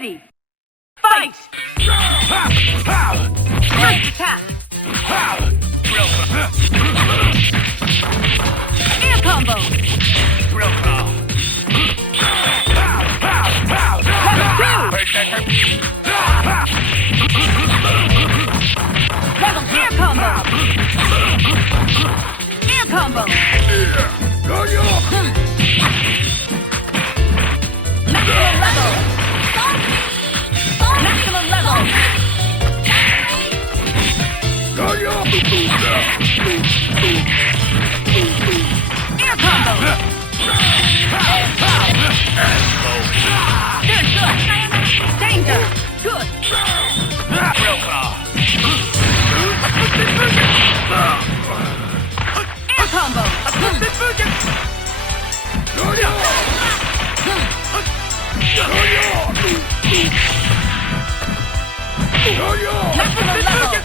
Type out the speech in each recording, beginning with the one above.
Ready. Fight! First attack. Air combo. Level 2. Level air combo. Air combo. Maximum level. Maximum level. Air combo. Good, good. Danger. Good. Air combo. Maximum level.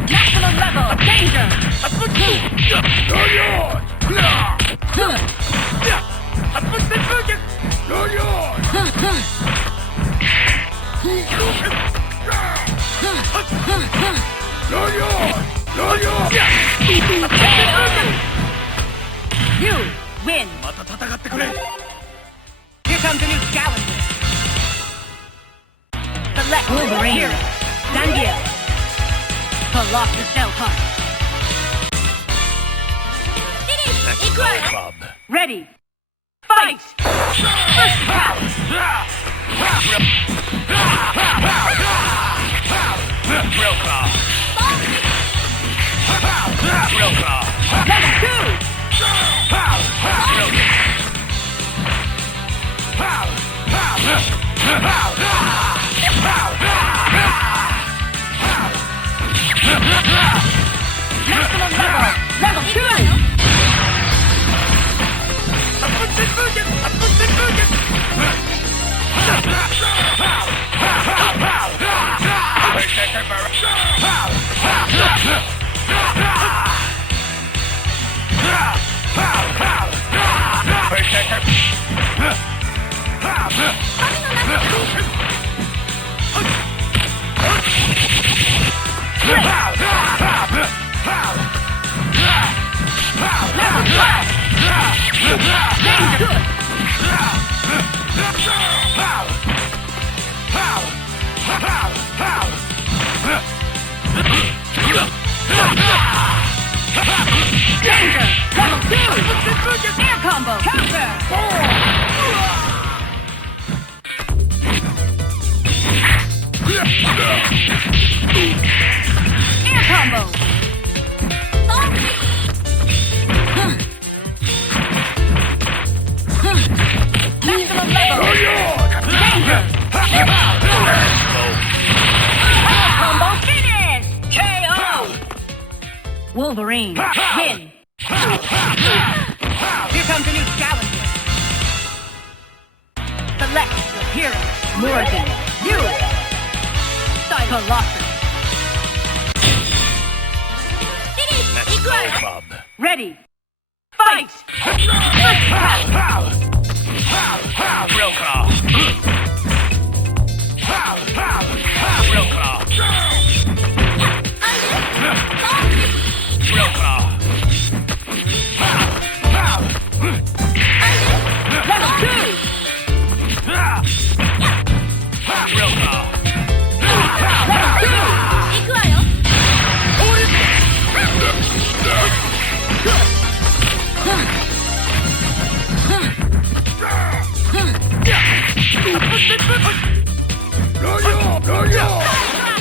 Maximum level. Danger. You win. Here comes a new challenger. Select Wolverine. Zangia. Colossus Elkhart. Ready. Fight! First attack! Level 2! Maximum level! Level 2! Danger! Level 2! Air combo! Counter! Air combo! Maximum level! Danger! Air combo finish! KO! Wolverine, win! Here comes a new challenger. Select your hero. Morrigan, you! Colossus. Ready. Fight! First attack! Level 2!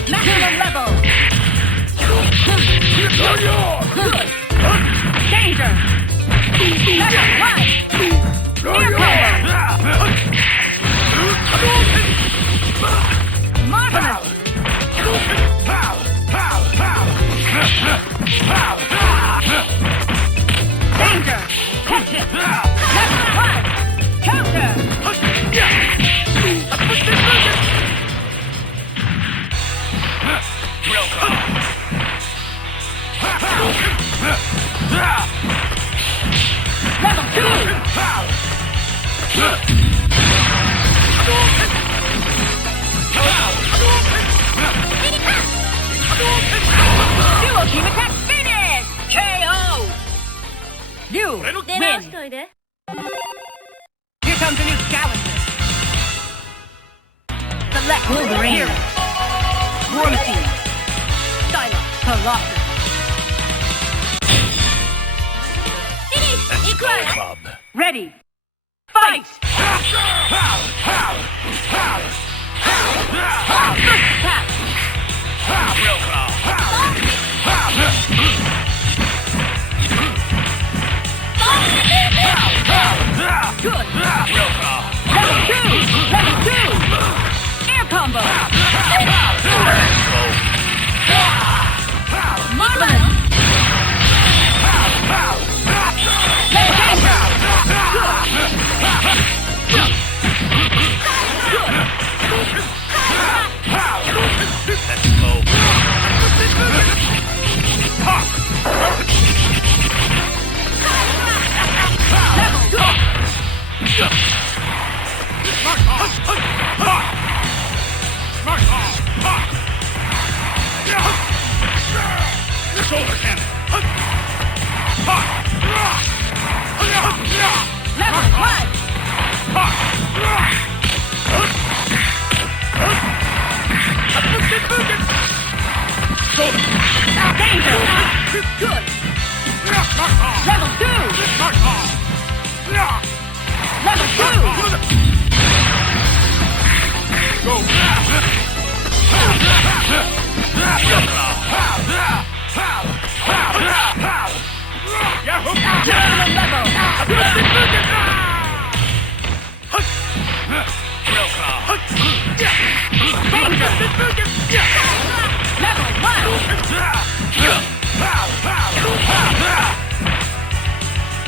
Maximum level! Danger! Level 1! Air combo! Marvelous! Danger! Level 1! Counter! Level 2! team attack finish! KO! You 俺の 出直し win! といで。 Here comes a new challenger. Select Wolverine. War Machine. Stylo. Colossus. フィニッシュ行くわよ。 Club. Ready. Fight! Attack! Real Claw. Good! Real Claw. Level 2! Level 2! Air combo! Marvelous! Level danger! Let's go. Level 2! Shoulder cannon. Level 1! Shoulder. Danger! Good! Level 2! Level 2! Go. Real Claw. Terminal level! Real Claw. Danger! Level 1!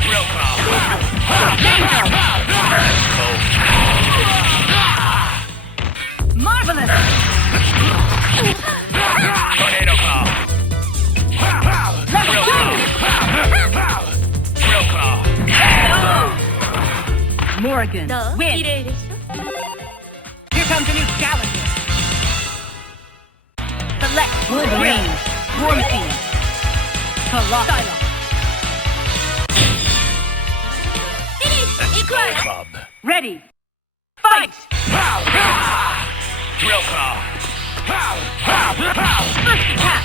Real Claw. Danger! Go. Marvelous! Tornado Claw. Level 2! Real Claw. Morrigan どう？綺 win! 麗でしょ。 Here comes a new challenger. Select Wolverine. War Machine. Colossus. フィニッシュ行くわよ。 Club. Ready. Fight! Real Claw. First attack.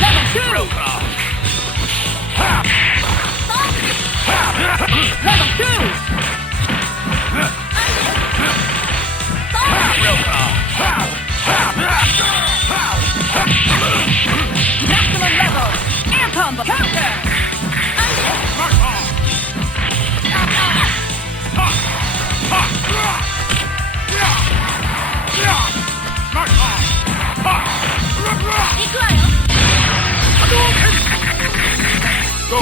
Level 2! Real Claw. Level 2! Real Claw. Maximum level! Air combo! Counter! Go.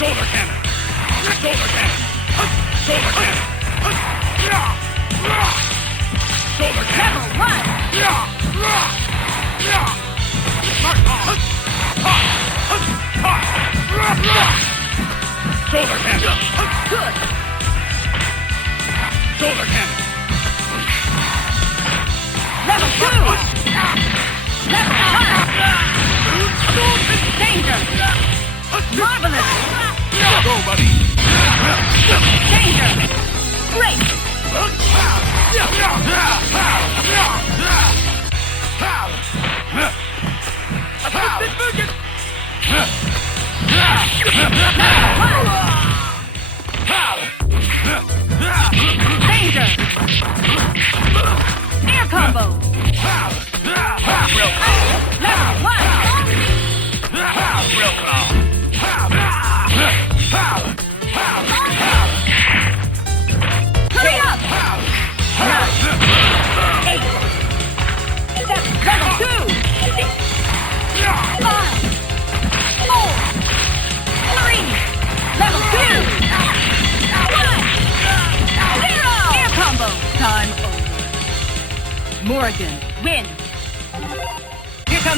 Shoulder cannon. Shoulder cannon. Shoulder cannon. Shoulder cannon. Shoulder cannon. Level 1! Shoulder cannon. Good! Shoulder cannon. Level 2! Level 1! Danger! Marvelous! Go, buddy. Danger! Great! Danger! Air combo! Real Claw. Level 1! Real Claw. Hurry up! 9, 8, 7, level 2!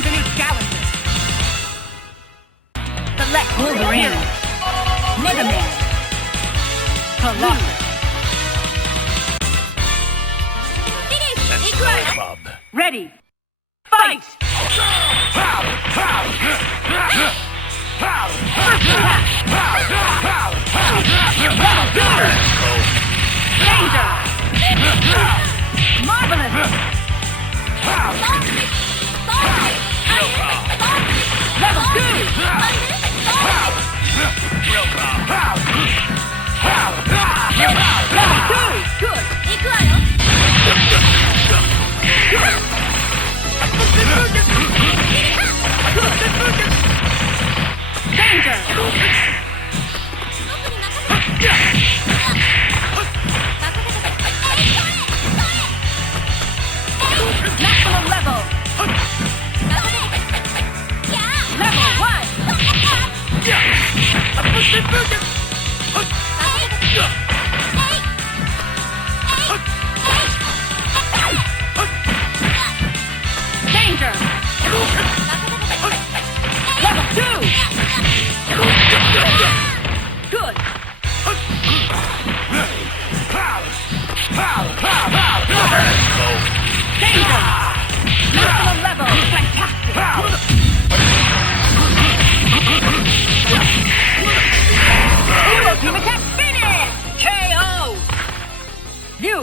becomes a new challenger. Select Wolverine. Mega Man. Colossus. Finish! Equal! Bob. Ready. Fight! Danger! Marvelous! Level 2! Level 2! Good! Danger! Maximum level! Level 1! Danger! Level 2! Good! Danger! Maximum level! Fantastic! Hero Team Attack finish! KO! You!